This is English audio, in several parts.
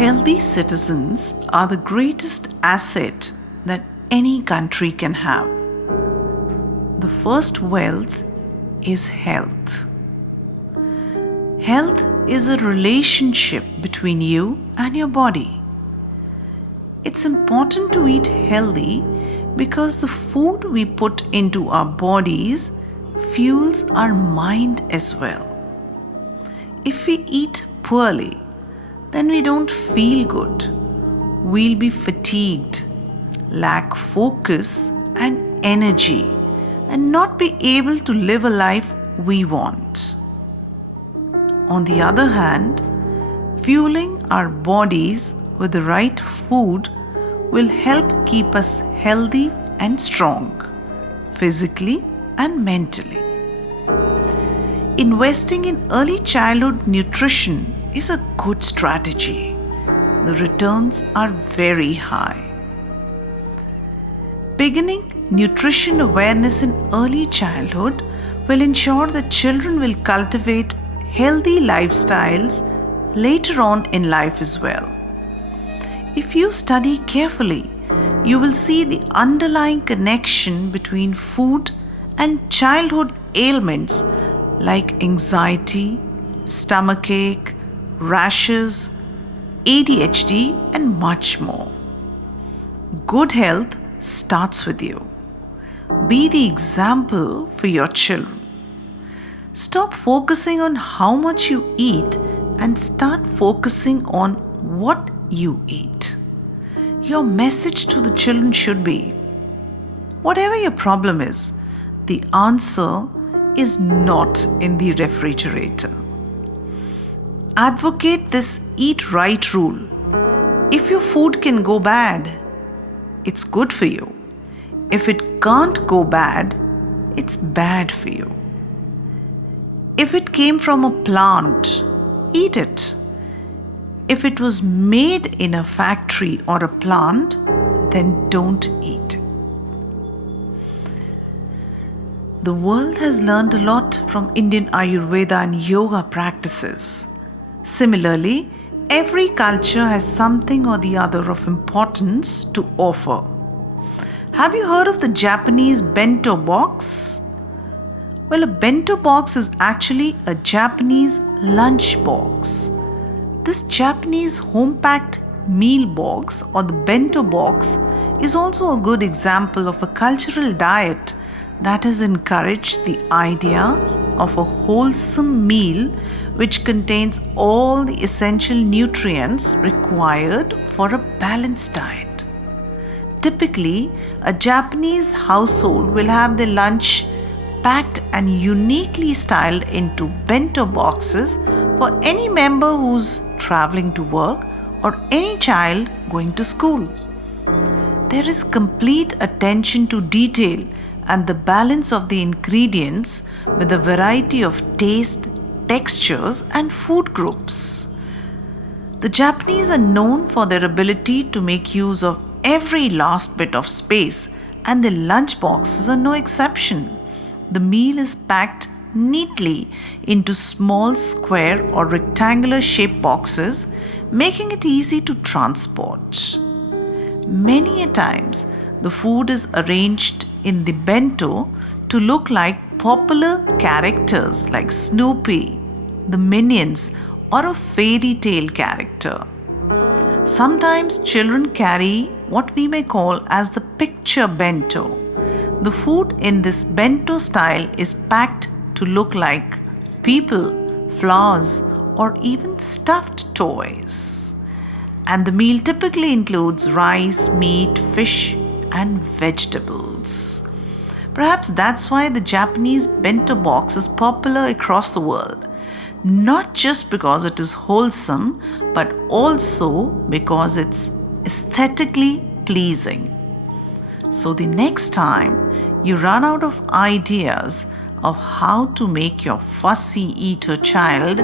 Healthy citizens are the greatest asset that any country can have. The first wealth is health. Health is a relationship between you and your body. It's important to eat healthy because the food we put into our bodies fuels our mind as well. If we eat poorly, then we don't feel good. We'll be fatigued, lack focus and energy, and not be able to live a life we want. On the other hand, fueling our bodies with the right food will help keep us healthy and strong, physically and mentally. Investing in early childhood nutrition is a good strategy. The returns are very high. Beginning nutrition awareness in early childhood will ensure that children will cultivate healthy lifestyles later on in life as well. If you study carefully, you will see the underlying connection between food and childhood ailments like anxiety, stomachache, rashes, ADHD, and much more. Good health starts with you. Be the example for your children. Stop focusing on how much you eat and start focusing on what you eat. Your message to the children should be, whatever your problem is, the answer is not in the refrigerator. Advocate this eat right rule. If your food can go bad, it's good for you. If it can't go bad, it's bad for you. If it came from a plant, eat it. If it was made in a factory or a plant, then don't eat. The world has learned a lot from Indian Ayurveda and yoga practices. Similarly, every culture has something or the other of importance to offer. Have you heard of the Japanese Bentobox? Well, a Bentobox is actually a Japanese lunch box. This Japanese home-packed meal box or the Bentobox is also a good example of a cultural diet that has encouraged the idea of a wholesome meal which contains all the essential nutrients required for a balanced diet. Typically, a Japanese household will have their lunch packed and uniquely styled into bento boxes for any member who's traveling to work or any child going to school. There is complete attention to detail and the balance of the ingredients with a variety of taste, textures, and food groups. The Japanese are known for their ability to make use of every last bit of space, and the lunch boxes are no exception. The meal is packed neatly into small square or rectangular shaped boxes, making it easy to transport. Many a times, the food is arranged in the bento to look like popular characters like Snoopy, the Minions, or a fairy tale character. Sometimes children carry what we may call as the picture bento. The food in this bento style is packed to look like people, flowers, or even stuffed toys. And the meal typically includes rice, meat, fish, and vegetables. Perhaps that's why the Japanese bento box is popular across the world. Not just because it is wholesome, but also because it's aesthetically pleasing. So the next time you run out of ideas of how to make your fussy eater child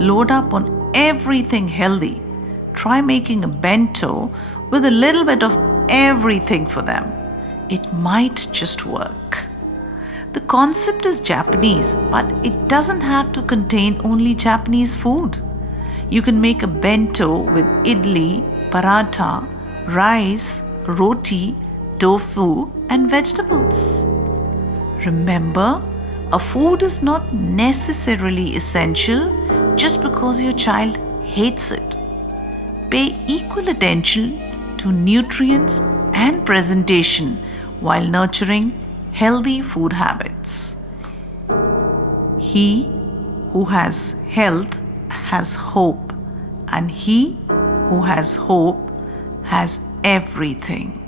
load up on everything healthy, try making a bento with a little bit of everything for them. It might just work. The concept is Japanese, but it doesn't have to contain only Japanese food. You can make a bento with idli, paratha, rice, roti, tofu, and vegetables. Remember, a food is not necessarily essential just because your child hates it. Pay equal attention to nutrients and presentation while nurturing healthy food habits. He who has health has hope, and he who has hope has everything.